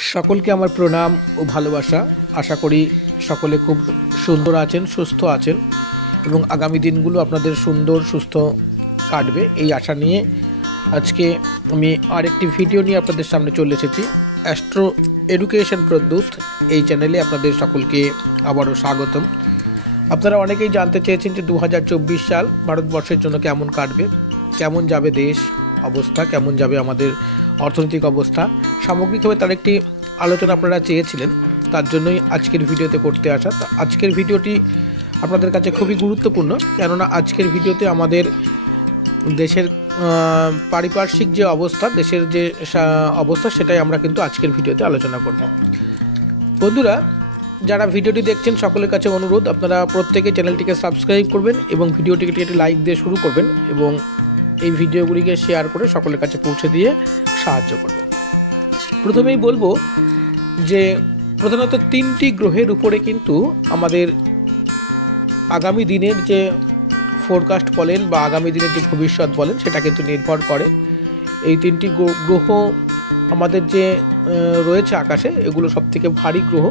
সকলকে আমার প্রণাম ও ভালোবাসা। আশা করি সকলে খুব সুন্দর আছেন, সুস্থ আছেন এবং আগামী দিনগুলো আপনাদের সুন্দর সুস্থ কাটবে এই আশা নিয়ে আজকে আমি আরেকটি ভিডিও নিয়ে আপনাদের সামনে চলে এসেছি। অ্যাস্ট্রো এডুকেশন প্রদ্যুৎ এই চ্যানেলে আপনাদের সকলকে আবারও স্বাগতম। আপনারা অনেকেই জানতে চেয়েছেন যে 2024 সাল ভারতবর্ষের জন্য কেমন কাটবে, কেমন যাবে দেশ অবস্থা, কেমন যাবে আমাদের অর্থনৈতিক অবস্থা, সামগ্রিকভাবে তার একটি আলোচনা আপনারা চেয়েছিলেন। তার জন্যই আজকের ভিডিওতে করতে আসা। আজকের ভিডিওটি আপনাদের কাছে খুবই গুরুত্বপূর্ণ, কেননা আজকের ভিডিওতে আমাদের দেশের পারিপার্শ্বিক যে অবস্থা, দেশের যে অবস্থা, সেটাই আমরা কিন্তু আজকের ভিডিওতে আলোচনা করব। বন্ধুরা, যারা ভিডিওটি দেখছেন সকলের কাছে অনুরোধ, আপনারা প্রত্যেকে চ্যানেলটিকে সাবস্ক্রাইব করবেন এবং ভিডিওটিকে একটি লাইক দিয়ে শুরু করবেন এবং এই ভিডিওগুলিকে শেয়ার করে সকলের কাছে পৌঁছে দিয়ে সাহায্য করবেন। প্রথমেই বলবো যে প্রধানত 3টি গ্রহের উপরে কিন্তু আমাদের আগামী দিনের যে ফোরকাস্ট বলেন বা আগামী দিনের যে ভবিষ্যৎ বলেন সেটা কিন্তু নির্ভর করে। এই 3টি গ্রহ আমাদের যে রয়েছে আকাশে, এগুলো সবথেকে ভারী গ্রহ।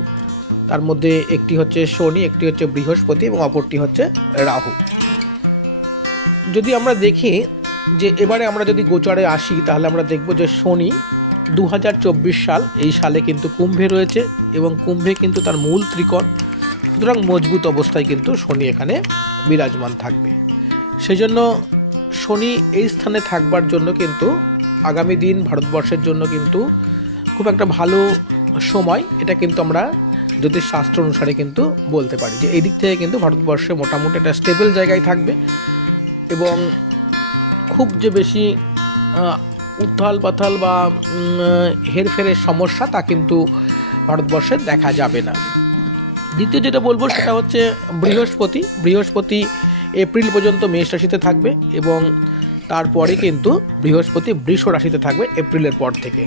তার মধ্যে একটি হচ্ছে শনি, একটি হচ্ছে বৃহস্পতি এবং অপরটি হচ্ছে রাহু। যদি আমরা দেখি যে এবারে আমরা যদি গোচরে আসি, তাহলে আমরা দেখব যে শনি 2024 সাল, এই সালে কিন্তু কুম্ভে রয়েছে এবং কুম্ভে কিন্তু তার মূল ত্রিকোণ, সুতরাং মজবুত অবস্থায় কিন্তু শনি এখানে বিরাজমান থাকবে। সেই জন্য শনি এই স্থানে থাকবার জন্য কিন্তু আগামী দিন ভারতবর্ষের জন্য কিন্তু খুব একটা ভালো সময়, এটা কিন্তু আমরা জ্যোতিষশাস্ত্র অনুসারে কিন্তু বলতে পারি যে এই দিক থেকে কিন্তু ভারতবর্ষে মোটামুটি একটা স্টেবল জায়গায় থাকবে এবং খুব যে বেশি উত্থাল পাথাল বা হেরফেরের সমস্যা তা কিন্তু ভারতবর্ষে দেখা যাবে না। দ্বিতীয় যেটা বলবো সেটা হচ্ছে বৃহস্পতি এপ্রিল পর্যন্ত মেষ রাশিতে থাকবে এবং তারপরে কিন্তু বৃহস্পতি বৃষ রাশিতে থাকবে এপ্রিলের পর থেকে।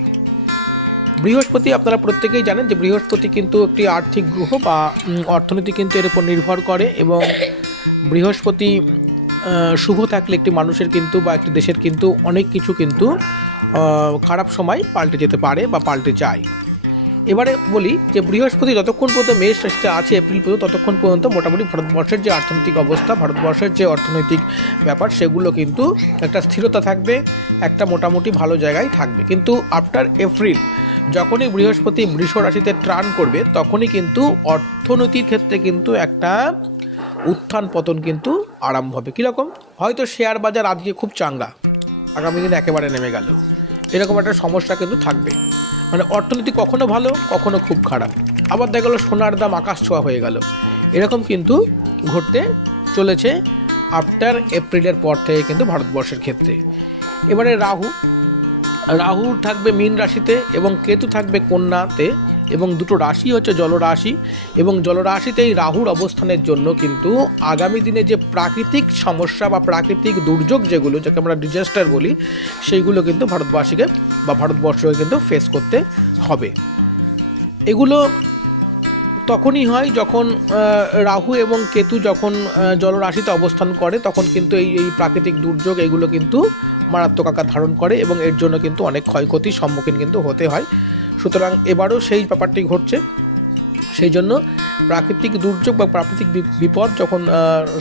বৃহস্পতি আপনারা প্রত্যেকেই জানেন যে বৃহস্পতি কিন্তু একটি আর্থিক গ্রহ বা অর্থনীতি কিন্তু এর উপর নির্ভর করে এবং বৃহস্পতি শুভ থাকলে একটি মানুষের কিন্তু বা একটি দেশের কিন্তু অনেক কিছু কিন্তু খারাপ সময় পাল্টে যেতে পারে বা পাল্টে যায়। এবারে বলি যে বৃহস্পতি যতক্ষণ পর্যন্ত মেষ রাশিতে আছে এপ্রিল পর্যন্ত, ততক্ষণ পর্যন্ত মোটামুটি ভারতবর্ষের যে অর্থনৈতিক অবস্থা, ভারতবর্ষের যে অর্থনৈতিক ব্যাপার, সেগুলো কিন্তু একটা স্থিরতা থাকবে, একটা মোটামুটি ভালো জায়গায় থাকবে। কিন্তু আফটার এপ্রিল যখনই বৃহস্পতি বৃষ রাশিতে ট্রান করবে, তখনই কিন্তু অর্থনীতির ক্ষেত্রে কিন্তু একটা উত্থান পতন কিন্তু আরম্ভ হবে। কীরকম? হয়তো শেয়ার বাজার আজকে খুব চাঙ্গা, আগামী দিনে একেবারে নেমে গেল, এরকম একটা সমস্যা কিন্তু থাকবে। মানে অর্থনীতি কখনো ভালো, কখনো খুব খারাপ, আবার দেখা গেলো সোনার দাম আকাশ ছোঁয়া হয়ে গেল, এরকম কিন্তু ঘটতে চলেছে আফটার এপ্রিলের পর থেকে কিন্তু ভারতবর্ষের ক্ষেত্রে। এবারে রাহু থাকবে মীন রাশিতে এবং কেতু থাকবে কন্যাতে এবং দুটো রাশি হচ্ছে জলরাশি এবং জলরাশিতেই রাহুর অবস্থানের জন্য কিন্তু আগামী দিনে যে প্রাকৃতিক সমস্যা বা প্রাকৃতিক দুর্যোগ যেগুলো, যাকে আমরা ডিজাস্টার বলি, সেইগুলো কিন্তু ভারতবাসীকে বা ভারতবর্ষকে কিন্তু ফেস করতে হবে। এগুলো তখনই হয় যখন রাহু এবং কেতু যখন জলরাশিতে অবস্থান করে, তখন কিন্তু এই প্রাকৃতিক দুর্যোগ এগুলো কিন্তু মারাত্মক আকার ধারণ করে এবং এর জন্য কিন্তু অনেক ক্ষয়ক্ষতির সম্মুখীন কিন্তু হতে হয়। সুতরাং এবারও সেই ব্যাপারটি ঘটছে। সেই জন্য প্রাকৃতিক দুর্যোগ বা প্রাকৃতিক বিপদ যখন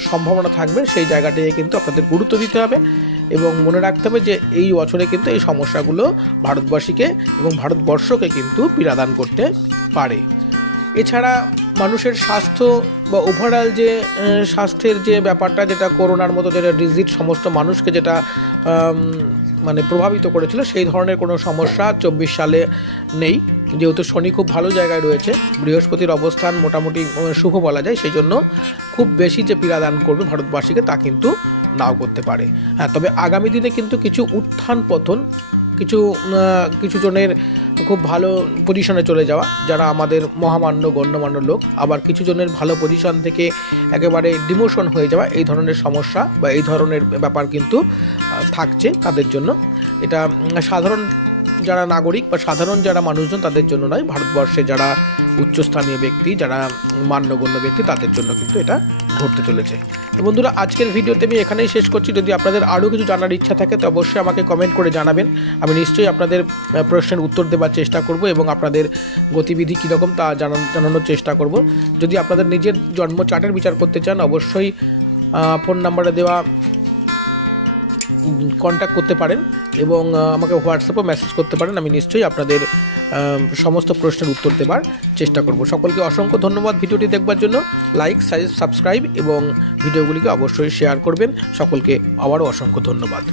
সম্ভাবনা থাকবে, সেই জায়গাটিকে কিন্তু আপনাদের গুরুত্ব দিতে হবে এবং মনে রাখতে হবে যে এই বছরে কিন্তু এই সমস্যাগুলো ভারতবাসীকে এবং ভারতবর্ষকে কিন্তু পীড়াদান করতে পারে। এছাড়া মানুষের স্বাস্থ্য বা ওভারঅল যে স্বাস্থ্যের যে ব্যাপারটা, যেটা করোনার মতো যেটা ডিজিজ সমস্ত মানুষকে যেটা মানে প্রভাবিত করেছিল, সেই ধরনের কোনো সমস্যা 24 সালে নেই, যেহেতু শনি খুব ভালো জায়গায় রয়েছে, বৃহস্পতির অবস্থান মোটামুটি শুভ বলা যায়। সেই জন্য খুব বেশি যে পীড়াদান করবে ভারতবাসীকে তা কিন্তু নাও করতে পারে। হ্যাঁ, তবে আগামী দিনে কিন্তু কিছু উত্থান পতন, কিছু জনের খুব ভালো পজিশনে চলে যাওয়া, যারা আমাদের মহামান্য গণ্যমান্য লোক, আবার কিছু জনের ভালো পজিশন থেকে একেবারে ডিমোশন হয়ে যাওয়া, এই ধরনের সমস্যা বা এই ধরনের ব্যাপার কিন্তু থাকছে তাদের জন্য। এটা সাধারণ যারা নাগরিক বা সাধারণ যারা মানুষজন তাদের জন্য নয়, ভারতবর্ষে যারা উচ্চস্থানীয় ব্যক্তি, যারা মান্যগণ্য ব্যক্তি, তাদের জন্য কিন্তু এটা ঘটতে চলেছে। তো বন্ধুরা, আজকের ভিডিওতে আমি এখানেই শেষ করছি। যদি আপনাদের আরও কিছু জানার ইচ্ছা থাকে তো অবশ্যই আমাকে কমেন্ট করে জানাবেন। আমি নিশ্চয়ই আপনাদের প্রশ্নের উত্তর দেওয়ার চেষ্টা করব এবং আপনাদের গতিবিধি কীরকম তা জানানোর চেষ্টা করব। যদি আপনাদের নিজের জন্ম চার্টের বিচার করতে চান অবশ্যই ফোন নাম্বারে দেওয়া কন্ট্যাক্ট করতে পারেন এবং আমাকে হোয়াটসঅ্যাপে মেসেজ করতে পারেন। আমি নিশ্চয়ই আপনাদের সমস্ত প্রশ্নের উত্তর দেওয়ার চেষ্টা করব। সকলকে অসংখ্য ধন্যবাদ ভিডিওটি দেখবার জন্য। লাইক, সাবস্ক্রাইব এবং ভিডিওগুলিকে অবশ্যই শেয়ার করবেন। সকলকে আবারও অসংখ্য ধন্যবাদ।